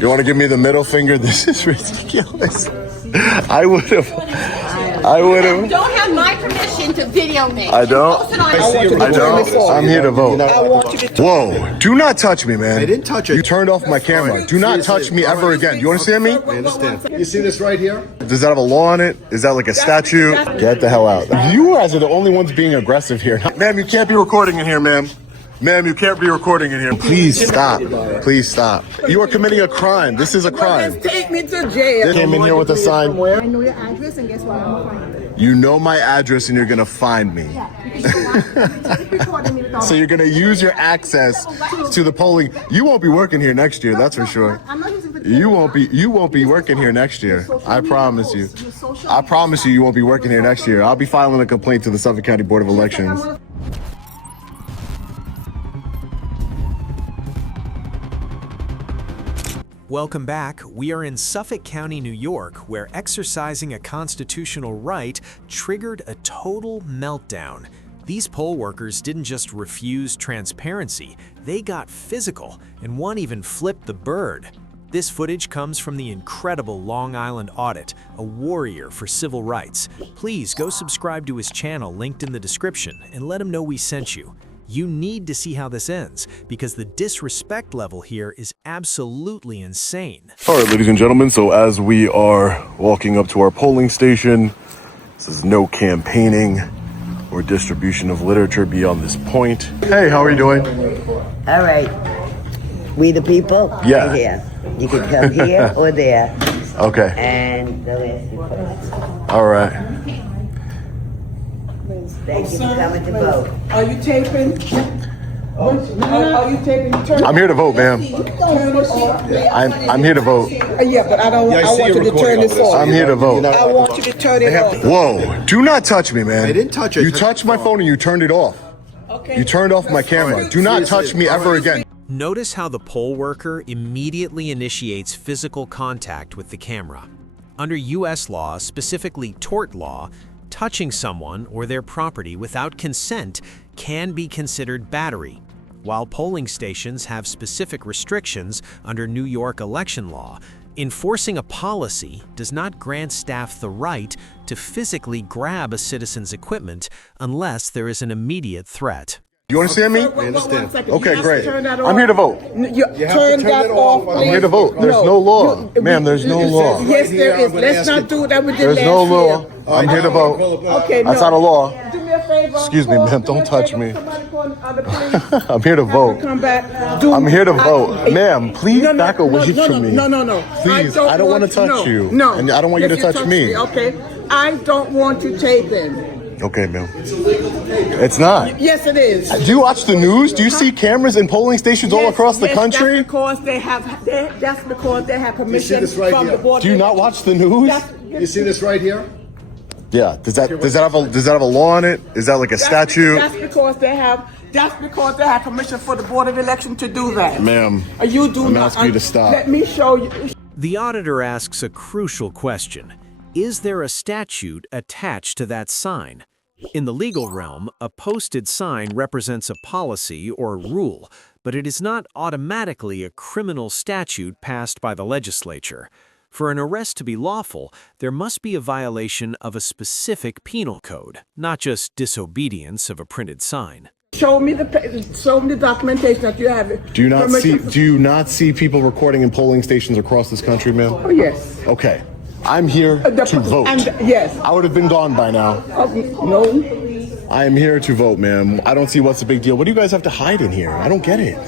You want to give me the middle finger? This is ridiculous. I would have. You don't have my permission to video me. I don't. I don't. I'm here to vote. I want you to Whoa! Do not touch me, man. I didn't touch it. You turned off my camera. Do not touch me ever again. You understand me? I understand. You see this right here? Does that have a law on it? Is that like a statute? Get the hell out. You guys are the only ones being aggressive here. Ma'am, you can't be recording in here, ma'am. Ma'am, you can't be recording in here. Please stop. Please stop. You are committing a crime. This is a crime. Take me to jail. They came in here with a sign. I know your address, and guess what? I'm gonna find it. You know my address and you're gonna find me. So you're gonna use your access to the polling. You won't be working here next year, that's for sure. You won't be working here next year. I promise you. I promise you won't be working here next year. I'll be filing a complaint to the Suffolk County Board of Elections. Welcome back. We are in Suffolk County, New York, where exercising a constitutional right triggered a total meltdown. These poll workers didn't just refuse transparency, they got physical, and one even flipped the bird. This footage comes from the incredible Long Island Audit, a warrior for civil rights. Please go subscribe to his channel linked in the description and let him know we sent you. You need to see how this ends, because the disrespect level here is absolutely insane. All right, ladies and gentlemen, so as we are walking up to our polling station, this is no campaigning or distribution of literature beyond this point. Hey, how are you doing? All right. We the people? Yeah. Right here. You can come here or there. Okay. And they'll ask you questions. All right. Thank you for coming to vote. Are you taping? Are you taping? I'm here to vote, ma'am. I'm here to vote. Yeah, but I want you to turn this off. I'm here to vote. I want you to turn it off. Whoa! Do not touch me, man. I didn't touch it. You touched my phone and you turned it off. Okay. You turned off my camera. Do not touch me ever again. Notice how the poll worker immediately initiates physical contact with the camera. Under U.S. law, specifically tort law, touching someone or their property without consent can be considered battery. While polling stations have specific restrictions under New York election law, enforcing a policy does not grant staff the right to physically grab a citizen's equipment unless there is an immediate threat. You understand me? I understand. Okay, great. I'm here to vote. Turn that off. I'm here to vote. There's no law. Ma'am, there's no law. Yes, there is. Let's not do that with the There's no law. I'm here to vote. Okay, That's not a law. Do me a favor. Excuse me, ma'am. Don't touch me. I'm here to vote. Come back. I'm here to vote. Ma'am, please back away from me. No. Please, I don't want to touch you. No. And I don't want you to touch me. Okay. I don't want you taping. Okay, ma'am. It's not. Yes, it is. Do you watch the news? Do you see cameras in polling stations all across the country? That's because they have permission from the board. Do you not watch the news? You see this right here? Yeah. Does that have a law on it? Is that like a statute? That's because they have permission for the Board of Election to do that. Ma'am, You do I'm not. asking you to stop. Let me show you. The auditor asks a crucial question. Is there a statute attached to that sign? In the legal realm, a posted sign represents a policy or rule, but it is not automatically a criminal statute passed by the legislature. For an arrest to be lawful, there must be a violation of a specific penal code, not just disobedience of a printed sign. Show me the documentation that you have. Do you not see people recording in polling stations across this country, ma'am? Oh, yes. Okay. I'm here to vote. Yes. I would have been gone by now. No. I am here to vote, ma'am. I don't see what's the big deal. What do you guys have to hide in here? I don't get it.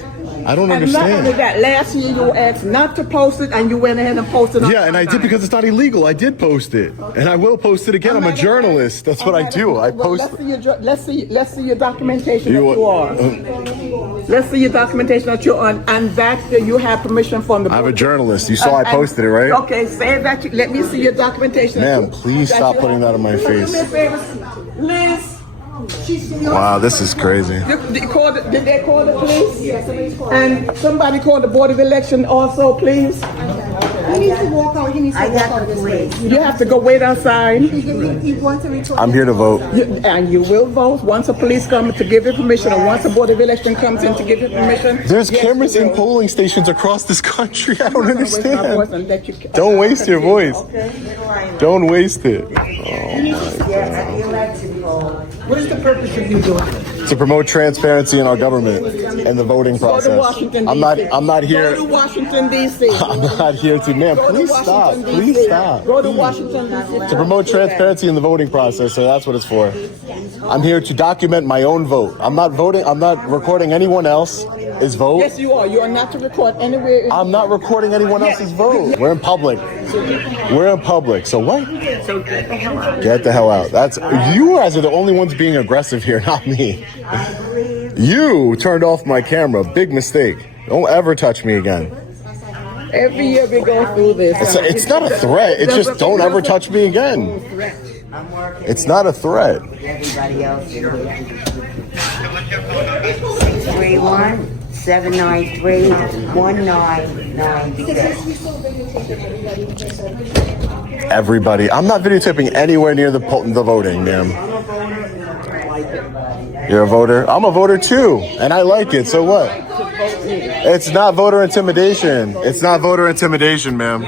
I don't understand. And not only that, last year you asked not to post it, and you went ahead and posted it. Yeah, and I did because it's not illegal. I did post it, and I will post it again. I'm a journalist. That's what I do. I post. Let's see your documentation that you are. Let's see your documentation that you're on, and that you have permission from the board. I'm a journalist. You saw I posted it, right? Okay, say that. Let me see your documentation. Ma'am, please stop putting that on my face. Liz. Wow, this is crazy. Did they call the police? Yes, somebody called. And somebody called the Board of Election also, please. He needs to walk out. He needs to I walk got out of the this police. place. You have to go wait outside. He wants to record. I'm here to vote. And you will vote once a police comes to give you permission, or once a board of election comes in to give you permission. There's yes, cameras you in will. polling stations across this country. I don't I'm gonna waste my voice understand. and let you- Don't waste your voice. Don't waste it. Yeah, the election poll. What is the purpose of you doing this? To promote transparency in our government and the voting Go to process. Washington, I'm D.C. not here. Go to Washington, D.C. I'm not here to, man, Go to please stop. Washington, Please D.C. stop. Go to Washington, D.C. To promote transparency in the voting process, so that's what it's for. I'm here to document my own vote. I'm not voting, I'm not recording anyone else's vote. Yes, you are. You are not to record anywhere. I'm not recording anyone else's vote. We're in public. We're in public. So what? So get the hell out. Get the hell out. That's you guys are the only ones being aggressive here, not me. You turned off my camera. Big mistake. Don't ever touch me again. Every year we go through this. It's not a threat. It's just don't ever touch me again. I'm working. It's not a threat. Everybody else. 631-793-1996. Everybody. I'm not videotaping anywhere near the voting, ma'am. You're a voter? I'm a voter too, and I like it, so what? It's not voter intimidation. It's not voter intimidation, ma'am.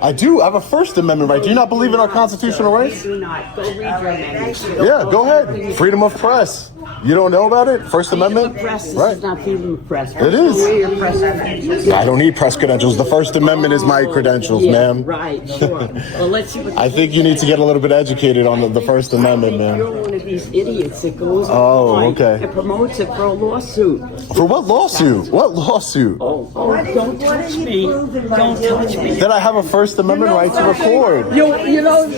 I do. I have a First Amendment right. Do you not believe in our constitutional rights? Do not. Go read your amendment. Yeah, go ahead. Freedom of press. You don't know about it? First Amendment? Press. This Right. is not freedom of press. It is. Where your press credentials? I don't need press credentials. The First Amendment is my credentials, Yeah, ma'am. right, sure. Well, let's see what I think you need to get a little bit educated on the First Amendment, You're ma'am. one of these idiots that goes Oh, online okay. and promotes it for a lawsuit. For what lawsuit? What lawsuit? Oh, don't touch me. Don't touch me. That I have a First Amendment right to record. You know,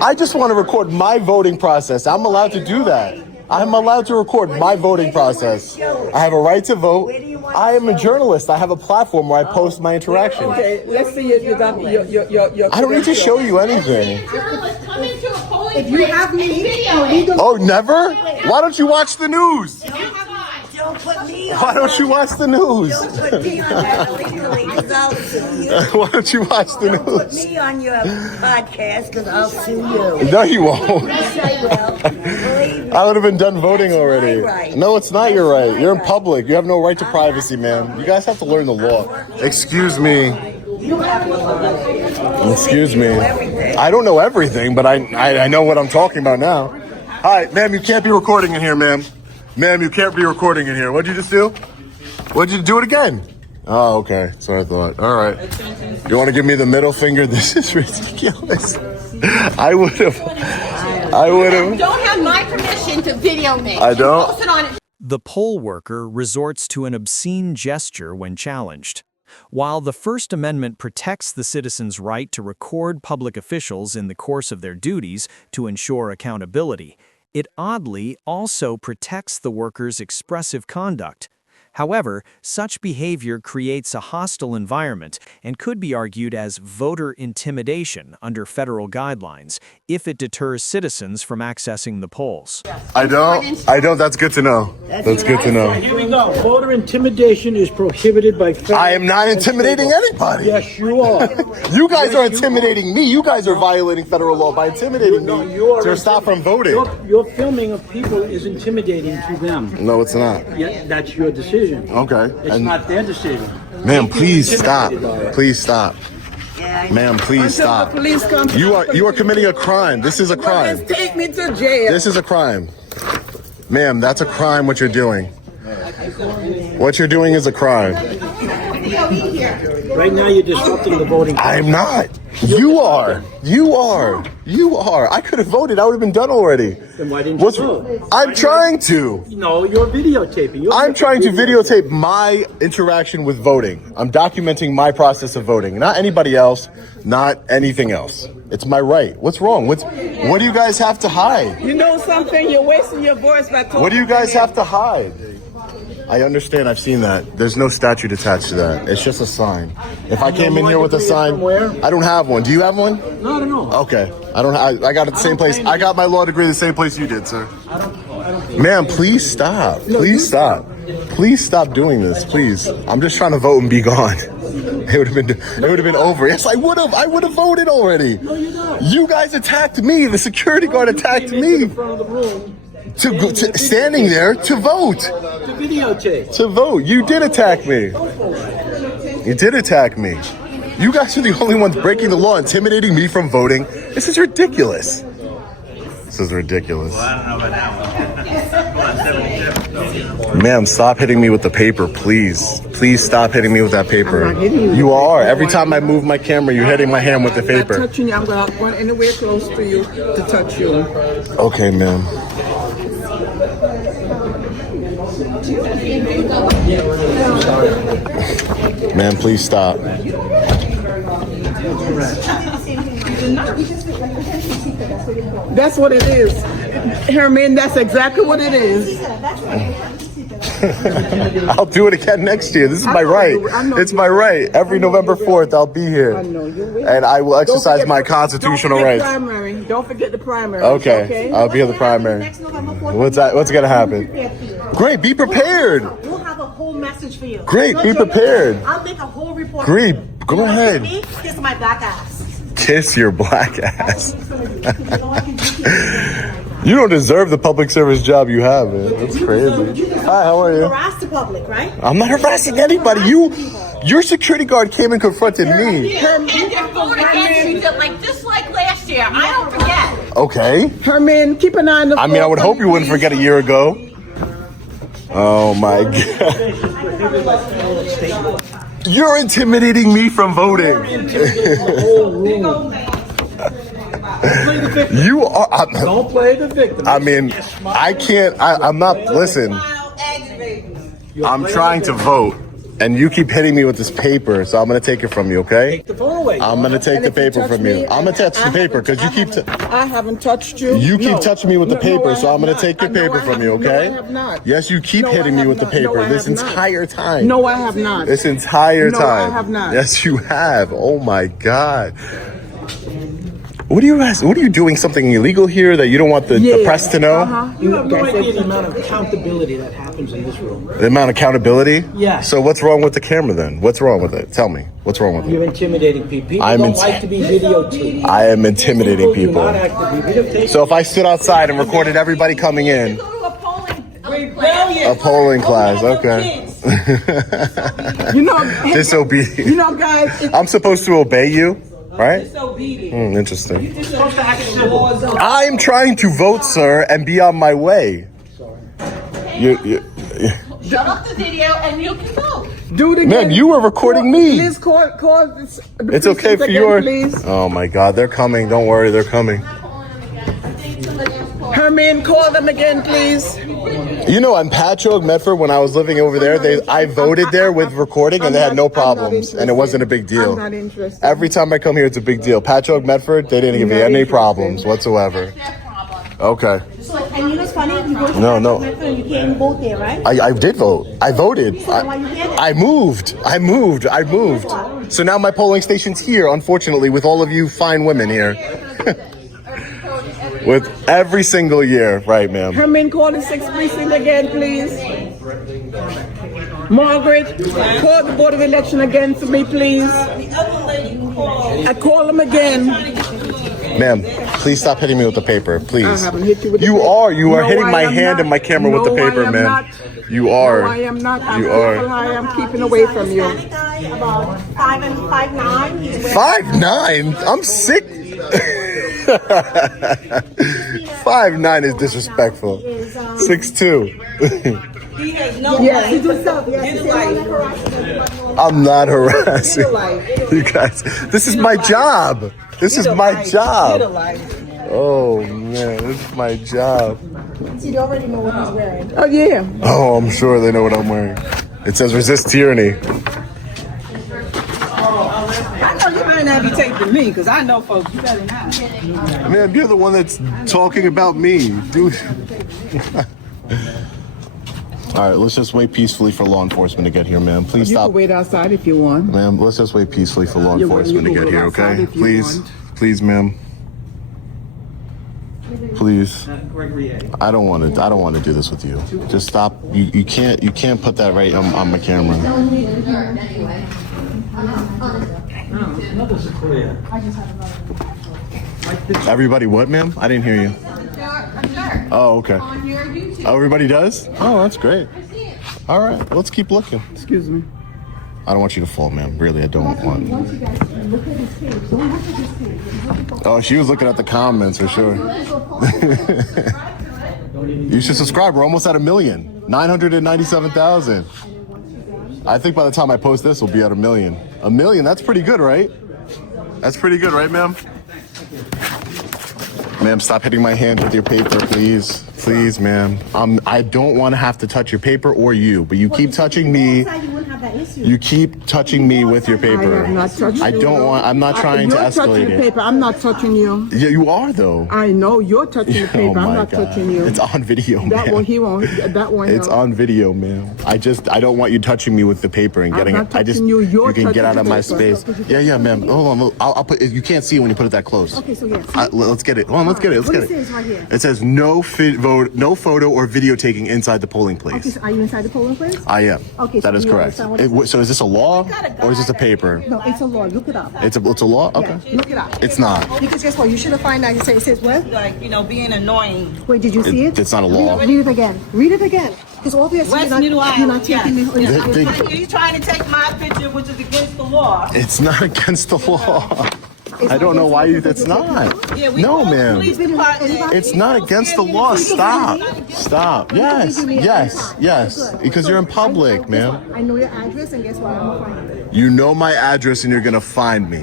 I just want to record my voting process. I'm allowed to do that. I'm allowed to record my voting process. I have a right to vote. I am a journalist. I have a platform where I post my interaction. okay, let's see your I don't need to show you anything. Journalists come into a polling If you place have and me, video it. Oh, never? Why don't you watch the news? Don't put me on. Why don't you watch the news? Don't put me on that illegally, because I'll sue you. Why don't you watch the Don't put news? me on your podcast, because I'll sue you. No, you won't. Yes, I will. Believe me. I would have been done voting already. my right. No, it's not your right. my You're in right. public. You have no right to privacy, man. You guys have to learn the law. Excuse me. Excuse me. I don't know everything, but I know what I'm talking about now. Hi, ma'am, you can't be recording in here, ma'am. Ma'am, you can't be recording in here. What'd you just do? What'd you do it again? Oh, okay. That's what I thought. All right. You want to give me the middle finger? This is ridiculous. I would have. Don't have my permission to video me. I don't. Post it on The poll worker resorts to an obscene gesture when challenged. While the First Amendment protects the citizen's right to record public officials in the course of their duties to ensure accountability, it oddly also protects the worker's expressive conduct. However, such behavior creates a hostile environment and could be argued as voter intimidation under federal guidelines if it deters citizens from accessing the polls. I don't. That's good to know. That's good to know. Here we go. Voter intimidation is prohibited by federal. I am not intimidating anybody. Yes, you are. You guys are intimidating me. You guys are violating federal law by intimidating No, me you are. to stop from voting. Your filming of people is intimidating to them. No, it's not. Yeah, that's your decision. Okay. It's And not their decision. ma'am, please stop. Intimidated by it. Please stop. Ma'am, please stop. the police come. You are committing a crime. This is a crime. Just take me to jail. This is a crime. Ma'am, that's a crime what you're doing. What you're doing is a crime. Right now, you're disrupting the voting. I'm not. You are. You are. You are. I could have voted. I would have been done already. Then why didn't you vote? I'm trying to. No, you're videotaping. I'm trying to videotape my interaction with voting. I'm documenting my process of voting, not anybody else, not anything else. It's my right. What's wrong? What do you guys have to hide? You know something? You're wasting your voice by talking. What do you guys have to hide? I understand. I've seen that. There's no statute attached to that. It's just a sign. If I came in here with a sign, I don't have one. Do you have one? No, no. Okay. I don't. I got it the same place. I got my law degree the same place you did, sir. Ma'am, please stop. Please stop. Please stop doing this. Please. I'm just trying to vote and be gone. It would have been over. Yes, I would have. I would have voted already. No, you're not. You guys attacked me. The security guard attacked me. In front of the room. To standing there to vote. The videotape. To vote. You did attack me. You did attack me. You guys are the only ones breaking the law, intimidating me from voting. This is ridiculous. This is ridiculous. Ma'am, stop hitting me with the paper, please. Please stop hitting me with that paper. I'm not hitting you with You the are. paper. Every time I move my camera, you're hitting my hand with the I'm not paper. touching you. I'm going anywhere close to you to touch you. Okay, ma'am. Ma'am, please stop. That's what it is. Herman, that's exactly what it is. I'll do it again next year. This is my right. It's my right. Every November 4th, I'll be here. I know you will. And I will exercise my constitutional rights. Don't forget the primary. Okay, I'll be at the primary. What's gonna happen? Great, be prepared. We'll have a whole message for you. Great, be prepared. I'll make a whole report. Great, go ahead. Kiss my black ass. Kiss your black ass. You don't deserve the public service job you have, man. That's crazy. Hi, how are you? Harass the public, right? I'm not harassing anybody. Your security guard came and confronted me. And they're voting against you like just like last year. I don't forget. Okay. Herman, keep an eye on the I mean, I would hope you wouldn't forget a year ago. Oh my God. You're intimidating me from voting. You are. Don't play the victim. I mean, I can't. I'm not. Listen, I'm trying to vote, and you keep hitting me with this paper, so I'm gonna take it from you. Okay? Take the phone away. I'm gonna take the paper from you. I'm gonna touch the paper because you keep. I haven't touched you. You keep No. touching me with the No, paper, I so I'm have gonna not. take your No, paper I from you. have- Okay? No, I have not. Yes, you keep No, I hitting me have with the not. No, paper I this have not. entire time. No, I have not. This entire No, time. I have not. Yes, you have. Oh my God. What are you doing something illegal here that you don't want the press to know? You have no idea the amount of accountability that happens in this room. The amount of accountability? Yeah. So what's wrong with the camera then? What's wrong with it? Tell me. What's wrong with You're it? intimidating people. People I'm don't like to be videotaped. I am intimidating Do people. not like to be videotaped. So if I stood outside and recorded everybody coming in, Go to a polling a polling class, okay. You know, Disobedient. you know, guys. I'm supposed to obey you, right? Interesting. I'm trying to vote, sir, and be on my way. Shut off the video and you can vote. Do it again. Ma'am, you were recording me. Please call this. It's okay for again, your. Please. Oh my God, they're coming. Don't worry, they're coming. Herman, call them again, please. You know, in Patchogue, Medford, when I was living over there, I voted there with recording, and they had no problems, and it wasn't a big deal. I'm not interested. Every time I come here, it's a big deal. Patchogue, Medford, they didn't give me any problems whatsoever. Okay. So, and you know what's funny? You go to No. you can't vote there, right? I did vote. I voted. I moved. So now my polling station's here, unfortunately, with all of you fine women here. With every single year. Right, ma'am. Herman, call the 6th precinct again, please. Margaret, call the Board of Election again for me, please. I call them again. Ma'am, please stop hitting me with the paper, please. I haven't hit you with the You paper. are. You are No, hitting I my am hand not. and my camera with the No, I paper, am ma'am. not. You are. No, I am not. I'm You are. careful. I am keeping away from you. Hispanic guy, about 5'9". He's wearing 5'9"? I'm sick. 5'9" is disrespectful. 6'2". Yes, he do stuff. Yes, I'm not harassing you guys. This is my job. This is my job. Oh man, this is my job. See, they already know what he's wearing. Oh yeah. Oh, I'm sure they know what I'm wearing. It says resist tyranny. I know you might not be taping me, because I know folks, you better not. Man, you're the one that's talking about me, dude. All right, let's just wait peacefully for law enforcement to get here, ma'am. Please You stop. can wait outside if you want. Ma'am, let's just wait peacefully for law You enforcement to can get wait here, outside okay? if you Please, want. please, ma'am. Please. I don't want to do this with you. Just stop. You can't put that right on my camera. Another's clear. Everybody what, ma'am? I didn't hear you. Oh, okay. Oh, everybody does? Oh, that's great. All right, let's keep looking. Excuse me. I don't want you to fall, ma'am. Really, I don't want. Once you guys look at his page, don't look at his page. Oh, she was looking at the comments for sure. You should subscribe. We're almost at 1,997,000. I think by the time I post this, we'll be at 1 million. 1 million, that's pretty good, right? That's pretty good, right, ma'am? Ma'am, stop hitting my hand with your paper, please. Please, ma'am. I don't want to have to touch your paper or you, but you keep touching me. You keep touching me with your paper. I am not touching I don't want. I'm not trying to You're touching escalate the it. paper. I'm not touching you. Yeah, you are though. I know you're touching the paper. I'm not touching you. It's on video, man. That one he won't. That one. It's on video, ma'am. I don't want you touching me with the paper and getting not it. I just touching you. You're can get out touching of my the space. paper. Yeah, ma'am. Hold on. I'll put. You can't see it when you put it that close. Okay, so yes. Let's get it. Hold on. Let's get it. Let's What get it says right here? It says no photo or video taking inside the polling place. Okay, so are you inside the polling place? I am. Okay, That so is you correct. understand what it says? So is this a law or is this a paper? No, it's a law. Look it up. It's a law. Okay. Yeah, look it up. It's not. Because guess what? You should have found out. It says what? Like, being annoying. Wait, did you see it? It's not a law. Read it again. Read it again. Because obviously West you're Middle not Iowa, taking me. He's trying to take my picture, which is against the law. It's not against the law. I don't know why it's not. Yeah, we No, called the ma'am. police department. It's not against the law. Stop. Stop. Yes. Because you're in public, ma'am. I know your address, and guess what? I'm gonna find it. You know my address and you're gonna find me.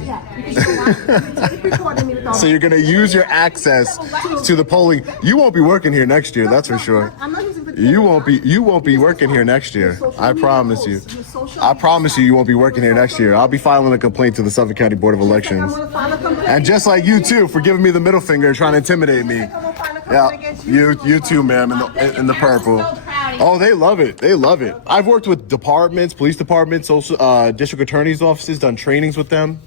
So you're gonna use your access to the polling. You won't be working here next year, that's for sure. You won't be working here next year. I promise you. I promise you won't be working here next year. I'll be filing a complaint to the Suffolk County Board of Elections. And just like you too, for giving me the middle finger and trying to intimidate me. Yeah, you too, ma'am, in the purple. Oh, they love it. They love it. I've worked with departments, police departments, social district attorneys' offices, done trainings with them.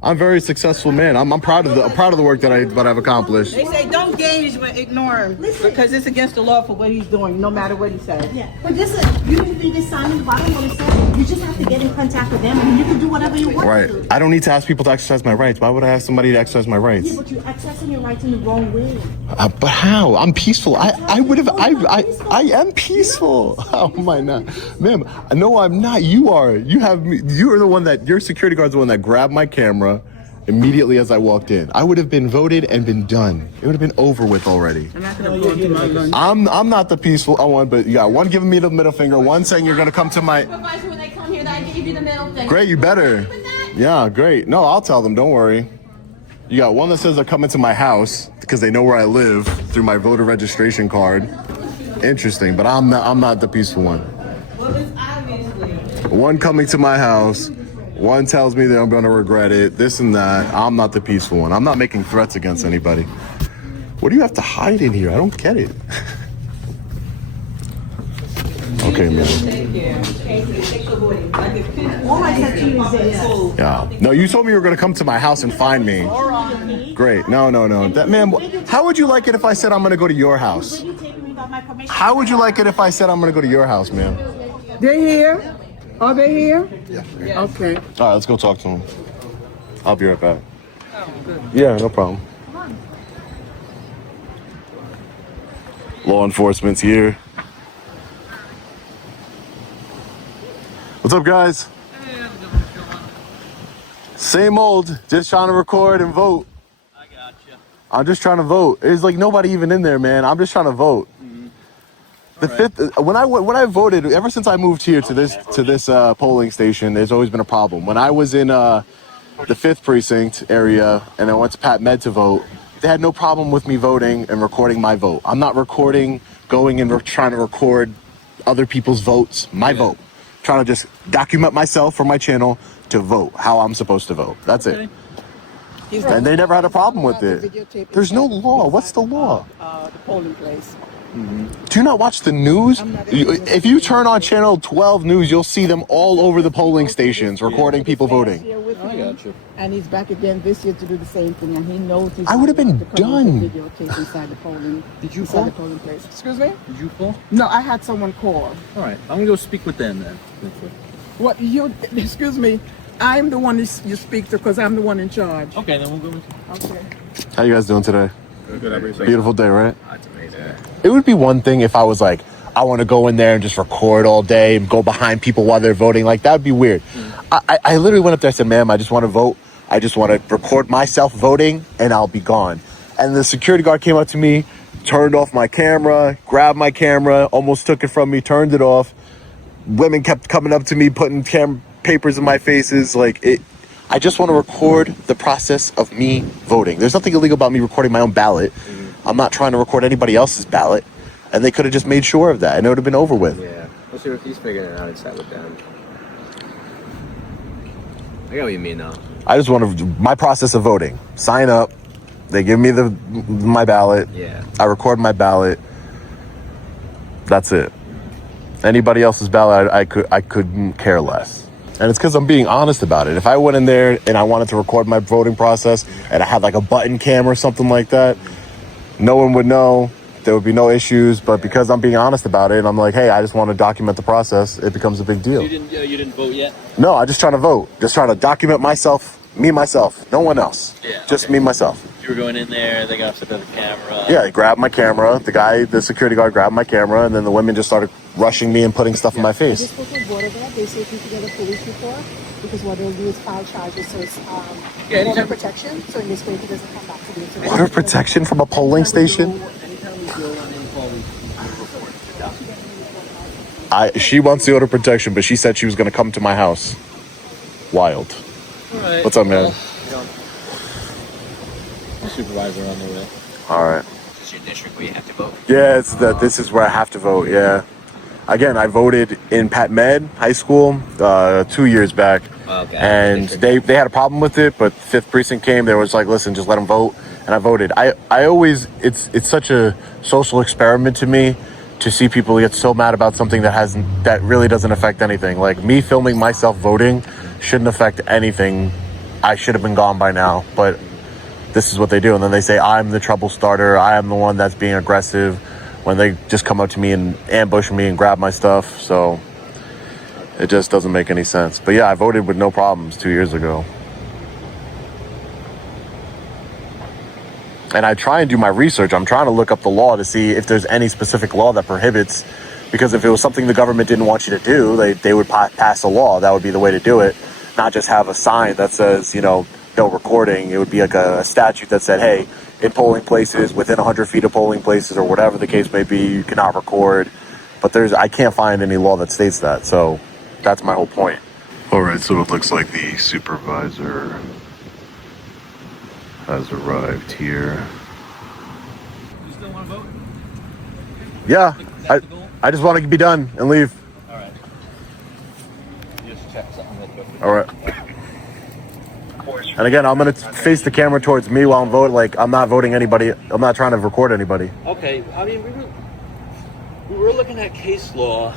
I'm a very successful man. I'm proud of the work that I've accomplished. They say don't gauge, but ignore him because it's against the law for what he's doing, no matter what he says. Yeah, but listen, you need to just sign in the bottom what it says. You just have to get in contact with them, and you can do whatever you want Right. to. I don't need to ask people to exercise my rights. Why would I ask somebody to exercise my rights? Yeah, but you're accessing your rights in the wrong way. But how? I'm peaceful. I am peaceful. How am I not? Ma'am, no, I'm not. You are. You are the one your security guard's the one that grabbed my camera immediately as I walked in. I would have been voted and been done. It would have been over with already. I'm not the peaceful one, but you got one giving me the middle finger, one saying you're gonna come to my. Supervisor, when they come here, I gave you the middle finger. Great, you better. Yeah, great. No, I'll tell them. Don't worry. You got one that says they're coming to my house because they know where I live through my voter registration card. Interesting, but I'm not the peaceful one. Well, it's obviously. One coming to my house. One tells me that I'm going to regret it, this and that. I'm not the peaceful one. I'm not making threats against anybody. What do you have to hide in here? I don't get it. Okay, man. All I said to you is this. Yeah. No, you told me you were going to come to my house and find me. Great. No. That man, how would you like it if I said I'm going to go to your house? How would you like it if I said I'm going to go to your house, ma'am? They're here. Are they here? Yeah. Okay. All right, let's go talk to him. I'll be right back. Yeah, no problem. Law enforcement's here. What's up, guys? Same old, just trying to record and vote. I gotcha. I'm just trying to vote. There's like nobody even in there, man. I'm just trying to vote. When I voted, ever since I moved here to this polling station, there's always been a problem. When I was in the 5th precinct area and I went to Pat Med to vote, they had no problem with me voting and recording my vote. I'm not recording, going and trying to record other people's votes, my vote. Trying to just document myself for my channel to vote how I'm supposed to vote. That's it. And they never had a problem with it. There's no law. What's the law? The polling place. Do you not watch the news? If you turn on channel 12 news, you'll see them all over the polling stations recording people voting. I got you. And he's back again this year to do the same thing, and he knows he's. I would have been done. Videotape inside the polling. Did you fall? The polling place. Excuse me? Did you fall? No, I had someone call. All right, I'm gonna go speak with them then. What you? Excuse me. I'm the one you speak to because I'm the one in charge. Okay, then we'll go with Okay. How you guys doing today? Good. Beautiful day, right? That's amazing. It would be one thing if I was like, I want to go in there and just record all day and go behind people while they're voting. Like, that would be weird. I literally went up there and said, ma'am, I just want to vote. I just want to record myself voting and I'll be gone. And the security guard came up to me, turned off my camera, grabbed my camera, almost took it from me, turned it off. Women kept coming up to me, putting papers in my faces. Like, I just want to record the process of me voting. There's nothing illegal about me recording my own ballot. I'm not trying to record anybody else's ballot. And they could have just made sure of that, and it would have been over with. Yeah. We'll see if he's figuring it out and settle it down. I get what you mean, though. I just want to my process of voting. Sign up. They give me my ballot. Yeah. I record my ballot. That's it. Anybody else's ballot, I couldn't care less. And it's because I'm being honest about it. If I went in there and I wanted to record my voting process and I had like a button cam or something like that, no one would know. There would be no issues. But because I'm being honest about it and I'm like, hey, I just want to document the process, it becomes a big deal. You didn't vote yet? No, I'm just trying to vote. Just trying to document myself, myself, no one else. Yeah. Just okay. me, myself. You were going in there, they got up to the camera. Yeah, he grabbed my camera. The security guard grabbed my camera, and then the women just started rushing me and putting stuff in my I face. just spoke with Border Guard. They say if you can get a police report, because what they'll do is file charges. So it's border protection. So in this way, he doesn't come back to the Border protection from a polling station? Anytime we go on info, we She wants the order of protection, but she said she was going to come to my house. Wild. All right. What's up, man? Well, supervisor on the way. All right. Is this your district where you have to vote? Yeah, this is where I have to vote, yeah. Again, I voted in Pat Med High School 2 years back. Okay. And they had a problem with it, but 5th Precinct came. They was like, listen, just let them vote. And I voted. I always, it's such a social experiment to me to see people get so mad about something that really doesn't affect anything. Like, me filming myself voting shouldn't affect anything. I should have been gone by now, but this is what they do. And then they say, I'm the trouble starter. I am the one that's being aggressive, when they just come up to me and ambush me and grab my stuff. So it just doesn't make any sense. But yeah, I voted with no problems 2 years ago. And I try and do my research. I'm trying to look up the law to see if there's any specific law that prohibits, because if it was something the government didn't want you to do, they would pass a law. That would be the way to do it. Not just have a sign that says, no recording. It would be like a statute that said, hey, in polling places, within 100 feet of polling places, or whatever the case may be, you cannot record. But I can't find any law that states that. So that's my whole point. All right, so it looks like the supervisor has arrived here. You still want to vote? Yeah, I just want to be done and leave. All right. Just check something real quick. All right. And again, I'm going to face the camera towards me while I'm voting. Like, I'm not voting anybody. I'm not trying to record anybody. Okay, I mean, we were looking at case law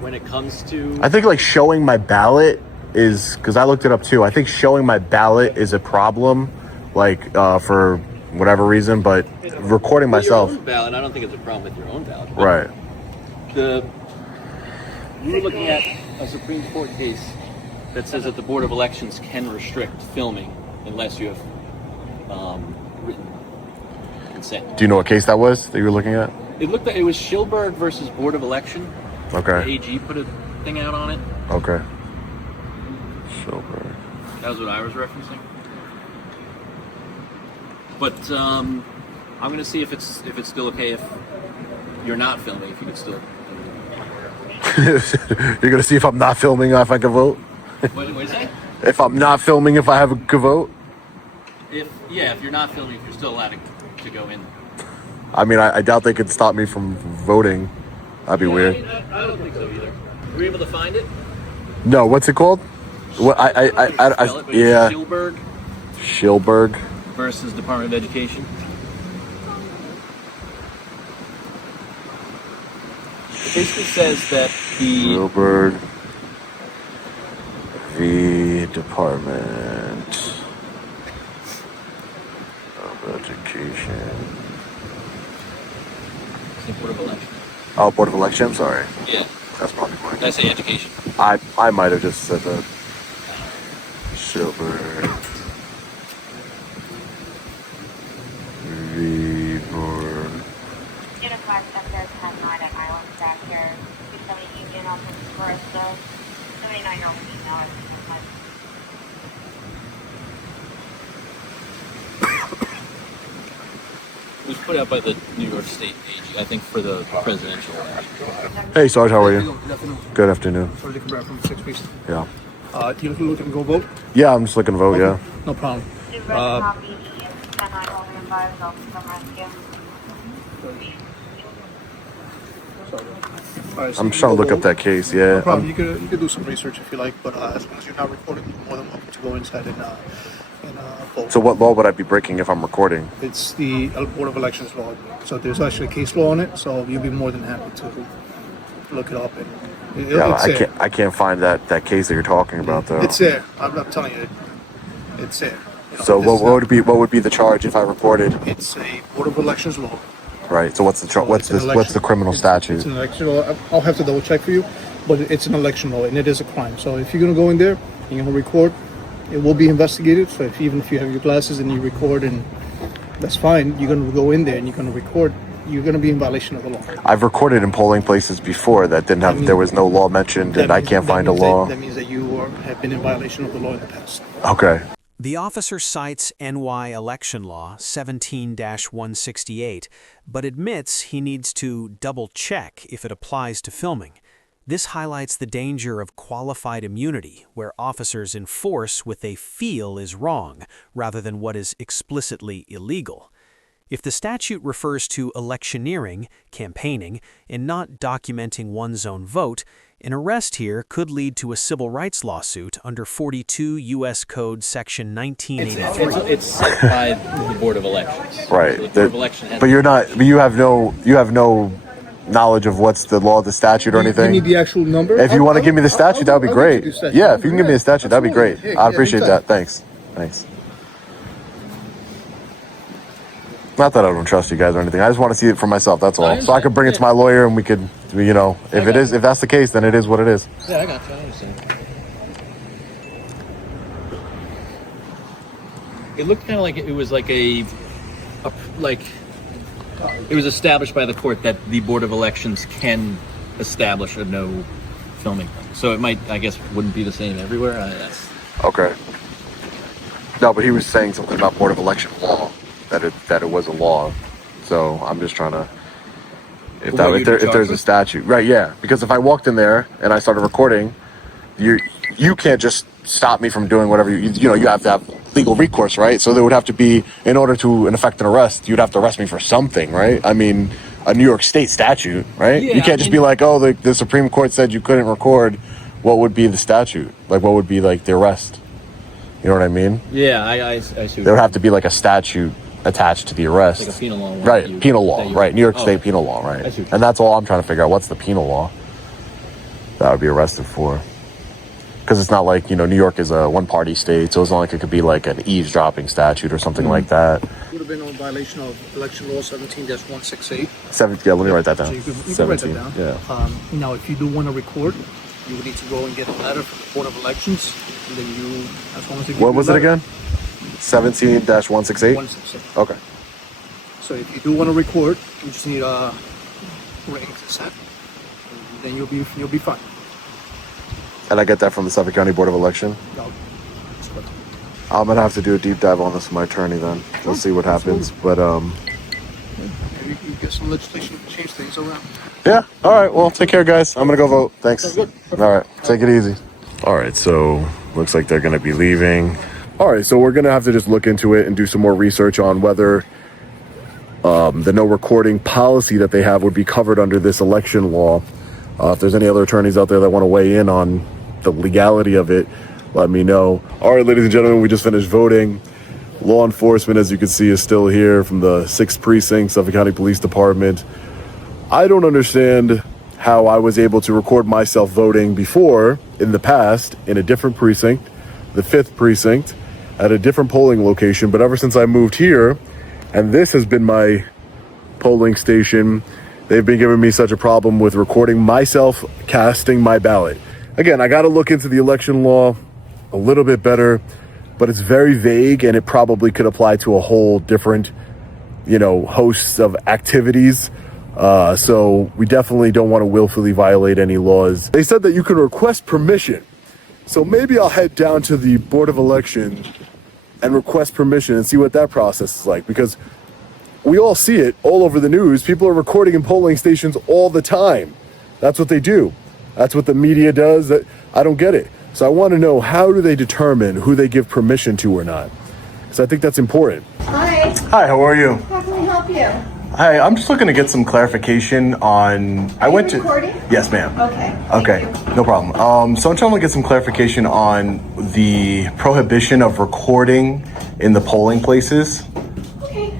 when it comes to... I think, like, showing my ballot is, because I looked it up too, I think showing my ballot is a problem, like, for whatever reason, but recording myself... Your own ballot, I don't think it's a problem with your own ballot. Right. We were looking at a Supreme Court case that says that the Board of Elections can restrict filming unless you have written consent. Do you know what case that was that you were looking at? It looked like it was Schilberg versus Board of Election. Okay. The AG put a thing out on it. Okay. Silver. That was what I was referencing. But I'm going to see if it's still okay if you're not filming. If you could still. You're going to see if I'm not filming, if I can vote? What did you say? If I'm not filming, if I have a good vote? If you're not filming, if you're still allowed to go in. I mean, I doubt they could stop me from voting. That'd be weird. I don't think so either. Were you able to find it? No, what's it called? What yeah. Schilberg Schilberg versus Department of Education. It basically says that Schilberg v. Department of Education. Board of Election. Oh, Board of Election. I'm sorry. Yeah. That's probably why. Did I say education? I might have just said that. Silver. Vivor. Unit 5 Center 10-9 at Island back here. 270 Union off of Foresta. 79-year-old female at the time. It was put out by the New York State AG, I think, for the presidential election. Hey, Sarge, how are you? Good afternoon. Sorry to come back from 6 weeks. Yeah. You looking to go vote? Yeah, I'm just looking to vote, yeah. No problem. Copy 10-9 only advised from rescue. I'm just trying to look up that case, yeah. No problem. You could do some research if you like, but as long as you're not recording, you're more than welcome to go inside and vote. So what law would I be breaking if I'm recording? It's the Board of Elections law. So there's actually a case law on it, so you'll be more than happy to look it up. And Yeah, I can't find that case that you're talking about, though. It's there. I'm not telling you. It's there. You know, So this what would be the charge if I recorded? It's a Board of Elections law. Right. So what's the what's the criminal statute? It's an election law. I'll have to double check for you, but it's an election law and it is a crime. So if you're gonna go in there and you're gonna record, it will be investigated. So even if you have your glasses and you record, and that's fine, you're gonna go in there and you're gonna record, you're gonna be in violation of the law. I've recorded in polling places before that didn't have. There was no law mentioned, and I can't find a law. That means that you have been in violation of the law in the past. Okay. The officer cites NY Election Law 17-168, but admits he needs to double-check if it applies to filming. This highlights the danger of qualified immunity, where officers enforce what they feel is wrong, rather than what is explicitly illegal. If the statute refers to electioneering, campaigning, and not documenting one's own vote, an arrest here could lead to a civil rights lawsuit under 42 U.S. Code Section 1983. It's set by the Board of Elections. Right. The Board of Elections has But you're not. But you have no knowledge of what's the law, the statute, or anything. You need the actual number. If you want to give me the statute, that would be great. Yeah, if you can give me the statute, that'd be great. I'd appreciate that. Thanks. Not that I don't trust you guys or anything. I just want to see it for myself. That's all. So I could bring it to my lawyer and we could, if that's the case, then it is what it is. Yeah, I got you. I understand. It looked kind of like it was like it was established by the court that the Board of Elections can establish a no filming thing. So it might, I guess, wouldn't be the same everywhere. Okay. No, but he was saying something about Board of Election law, that it was a law. So I'm just trying to, if there's a statute, right? Yeah, because if I walked in there and I started recording, you can't just stop me from doing whatever you have to have legal recourse, right? So there would have to be, in order to effect an arrest, you'd have to arrest me for something, right? I mean, a New York State statute, right? Yeah, you can't just be like, oh, the Supreme Court said you couldn't record. What would be the statute? Like, what would be like the arrest? You know what I mean? Yeah, I see. There would have to be like a statute attached to the arrest. Like a penal law. Right, penal law, right. New York State penal law, right. And that's all I'm trying to figure out. What's the penal law that I would be arrested for? Because it's not like, New York is a one-party state, so it's not like it could be like an eavesdropping statute or something like that. Would have been on violation of Election Law 17-168. Yeah, let me write that down. So you can 17, write that down. yeah. Now, if you do want to record, you would need to go and get a letter from the Board of Elections, and then as long as What was it again? 17-168? 168. Okay. So if you do want to record, you just need a written consent, and then you'll be fine. And I get that from the Suffolk County Board of Election? No, that's good. I'm going to have to do a deep dive on this with my attorney then. We'll see what happens. But, Maybe you get some legislation to change things around. yeah. All right. Well, take care, guys. I'm going to go vote. Thanks. All right. Take it easy. All right. So looks like they're going to be leaving. All right. So we're going to have to just look into it and do some more research on whether the no recording policy that they have would be covered under this election law. If there's any other attorneys out there that want to weigh in on the legality of it, let me know. All right, ladies and gentlemen, we just finished voting. Law enforcement, as you can see, is still here from the 6th Precinct, Suffolk County Police Department. I don't understand how I was able to record myself voting before, in the past, in a different precinct, the 5th Precinct, at a different polling location. But ever since I moved here, and this has been my polling station, they've been giving me such a problem with recording myself casting my ballot. Again, I got to look into the election law a little bit better. but it's very vague, and it probably could apply to a whole different, hosts of activities. So we definitely don't want to willfully violate any laws. They said that you can request permission. So maybe I'll head down to the Board of Election and request permission and see what that process is like, because we all see it all over the news. People are recording in polling stations all the time. That's what they do. That's what the media does. I don't get it. So I want to know, how do they determine who they give permission to or not? Because I think that's important. Hi. Hi, how are you? How can we help you? Hi, I'm just looking to get some clarification on. Are you recording? Yes, ma'am. Okay. No problem. So I'm trying to get some clarification on the prohibition of recording in the polling places. Okay.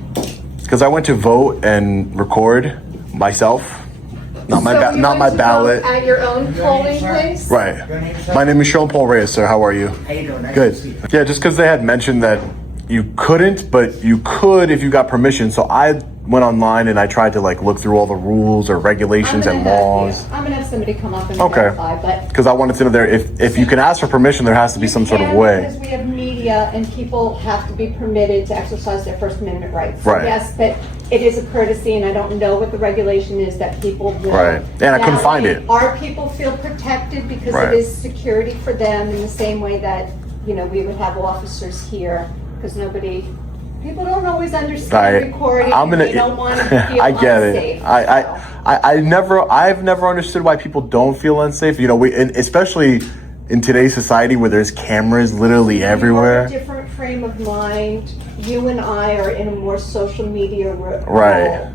Because I went to vote and record myself, not my ballot. At your own polling place? Right. My name is Sean Paul Reyes, sir. How are you? How you doing? Nice Good. to see you. Yeah, just because they had mentioned that you couldn't, but you could if you got permission. So I went online and I tried to look through all the rules or regulations and laws. I'm gonna have somebody come up and Okay. verify, but. Because I wanted to know if you can ask for permission, there has to be some sort of way. Because we have media and people have to be permitted to exercise their First Amendment rights. So Right. yes, but it is a courtesy, and I don't know what the regulation is that people will. Right. And I couldn't find it. Our people feel protected because Right. it is security for them in the same way that, we would have officers here, because people don't always understand recording. They don't want to feel I get unsafe. it. I've never understood why people don't feel unsafe. And especially in today's society where there's cameras literally everywhere. We're in a different frame of mind. You and I are in a more social media role. Right.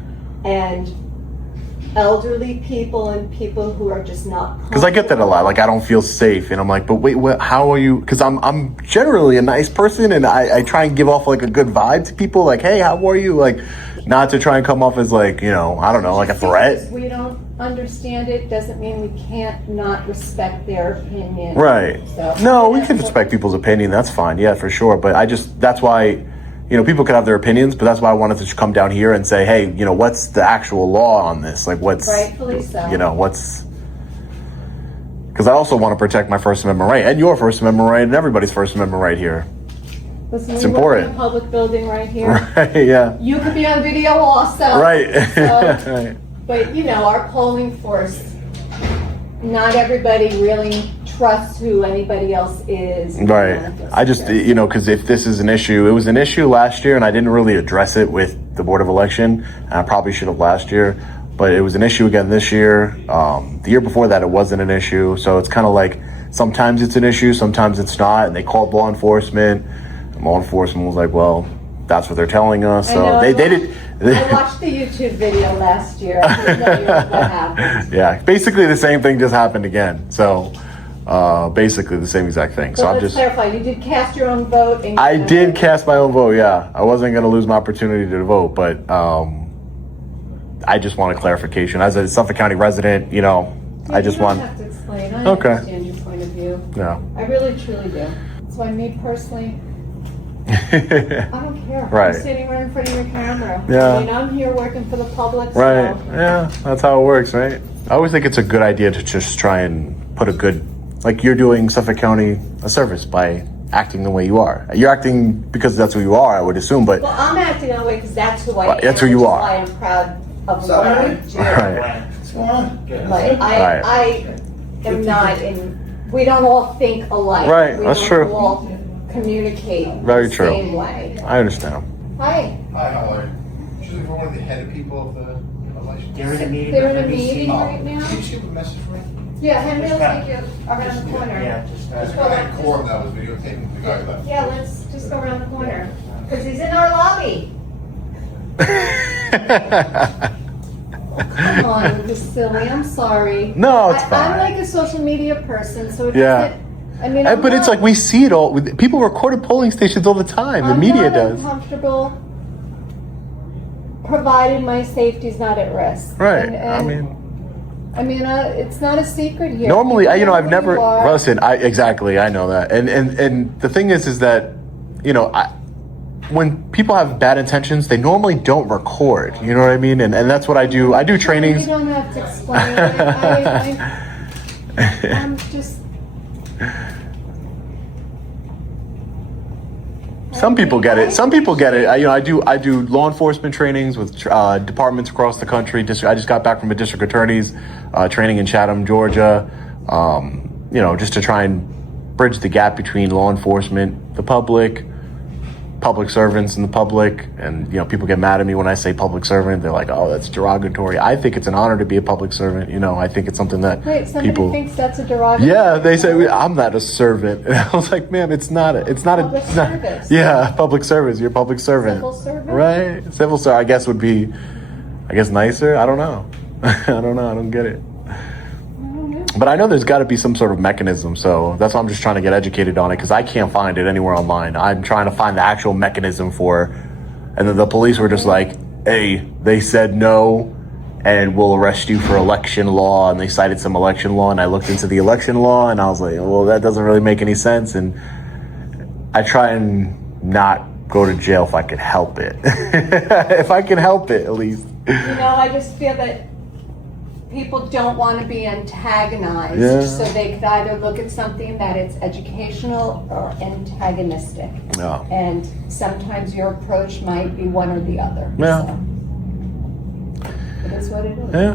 And elderly people and people who are just not. Because I get that a lot. I don't feel safe, and I'm like, but wait, how are you? Because I'm generally a nice person, and I try and give off a good vibe to people. Hey, how are you? Not to try and come off as I don't know, a threat. Because we don't understand it doesn't mean we can't not respect their opinion. Right. So, No, we can respect people's opinion. That's fine. Yeah, for sure. But that's why, people could have their opinions, but that's why I wanted to come down here and say, hey, what's the actual law on this? What's, rightfully so. because I also want to protect my First Amendment right and your First Amendment right and everybody's First Amendment right here. Listen, It's we work important. in a public building right here. Right, yeah. You could be on video also. Right. So, Right. but our polling force, not everybody really trusts who anybody else is. Right. I just, because if this is an issue, it was an issue last year and I didn't really address it with the Board of Election. And I probably should have last year, but it was an issue again this year. The year before that, it wasn't an issue. So it's kind of sometimes it's an issue, sometimes it's not. And they called law enforcement. And law enforcement was like, well, that's what they're telling us. So they did. I watched the YouTube video last year. I can tell you what happened. Yeah, basically the same thing just happened again. So basically the same exact thing. So But I'm let's just. clarify. You did cast your own vote. And I did cast my own vote. Yeah, I wasn't going to lose my opportunity to vote, but I just want a clarification. As a Suffolk County resident, I just want. You don't have to explain. I Okay. understand your point of view. Yeah. I really, truly do. So me personally, I don't care. Right. I'm sitting right in front of your camera. Yeah. I'm here working for the public. Right. So. Yeah, that's how it works, right? I always think it's a good idea to just try and put a good, you're doing Suffolk County a service by acting the way you are. You're acting because that's who you are, I would assume, but. Well, I'm acting that way because that's who I am. That's who you which is are. why I'm proud of what I do. Right. What's going on? I am not in. We don't all think alike. Right, We that's don't true. all communicate Very the true. same way. I understand. Hi. Hi, how are you? She's looking for one of the head people of the election. They're in a meeting. They're in a meeting right now. Can you see a message for me? Yeah, Henry will take you around the corner. Yeah, just This guy had quorum that was videotaping the guy left. Yeah, let's just go around the corner because he's in our lobby. Come on, this is silly. I'm sorry. No, it's fine. I'm like a social media person, so it Yeah. doesn't. I mean, I'm But it's not- we see it all. People record at polling stations all the time. The media I'm does. not uncomfortable, provided my safety's not at risk. Right. And, it's not a secret here. Normally, People know I've who never you are. listen. Exactly, I know that, and the thing is that, when people have bad intentions, they normally don't record. You know what I mean? And that's what I do. I do trainings. You don't have to explain it. I'm just. Some people get it. Some people get it. I do law enforcement trainings with departments across the country. I just got back from a district attorney's training in Chatham, Georgia. Just to try and bridge the gap between law enforcement, the public servants and the public. And, people get mad at me when I say public servant. They're like, oh, that's derogatory. I think it's an honor to be a public servant. I think it's something that Somebody thinks that's a derogatory. Yeah, they say, I'm not a servant. And I was like, ma'am, it's not Public service. Yeah, public service. You're a public servant. Civil servant? Right? Civil servant, I guess, would be, nicer. I don't know. I don't get it. But I know there's got to be some sort of mechanism, so that's why I'm just trying to get educated on it, because I can't find it anywhere online. I'm trying to find the actual mechanism for it. And then the police were just like, hey, they said no, and we'll arrest you for election law, and they cited some election law, and I looked into the election law, and I was like, well, that doesn't really make any sense, and I try and not go to jail if I can help it. If I can help it, at least. I just feel that people don't want to be antagonized, Yeah. so they could either look at something that it's educational or antagonistic. Yeah. And sometimes your approach might be one or the other. Yeah. So it is what it is. Yeah.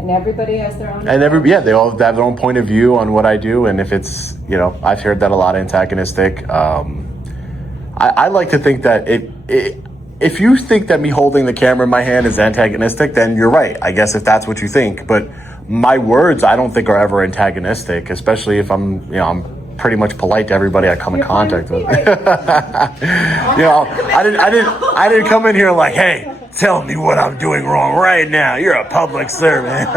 And everybody has their own. And they all have their own point of view on what I do, and if it's, I've heard that a lot, antagonistic. I like to think that if you think that me holding the camera in my hand is antagonistic, then you're right, I guess, if that's what you think. But my words, I don't think are ever antagonistic, especially if I'm pretty much polite to everybody I come in contact with. I didn't come in here like, hey, tell me what I'm doing wrong right now. You're a public servant.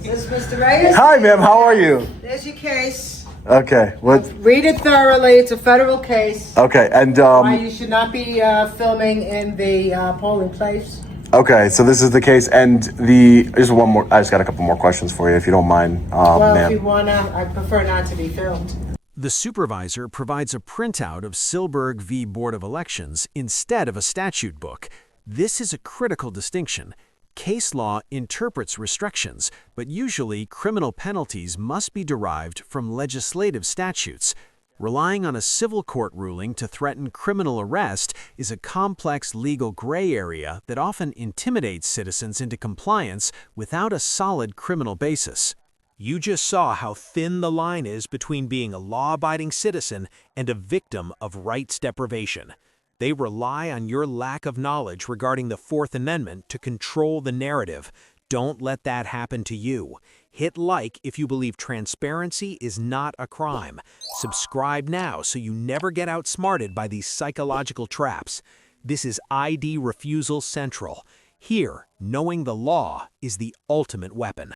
This is Mr. Reyes. Hi, ma'am. How are you? There's your case. Okay. What? Read it thoroughly. It's a federal case. Okay. And Why you should not be filming in the polling place. okay. So this is the case, and just one more. I just got a couple more questions for you, if you don't mind, ma'am. If you wanna, I prefer not to be filmed. The supervisor provides a printout of Silberg v. Board of Elections instead of a statute book. This is a critical distinction. Case law interprets restrictions, but usually criminal penalties must be derived from legislative statutes. Relying on a civil court ruling to threaten criminal arrest is a complex legal gray area that often intimidates citizens into compliance without a solid criminal basis. You just saw how thin the line is between being a law-abiding citizen and a victim of rights deprivation. They rely on your lack of knowledge regarding the Fourth Amendment to control the narrative. Don't let that happen to you. Hit like if you believe transparency is not a crime. Subscribe now so you never get outsmarted by these psychological traps. This is ID Refusal Central. Here, knowing the law is the ultimate weapon.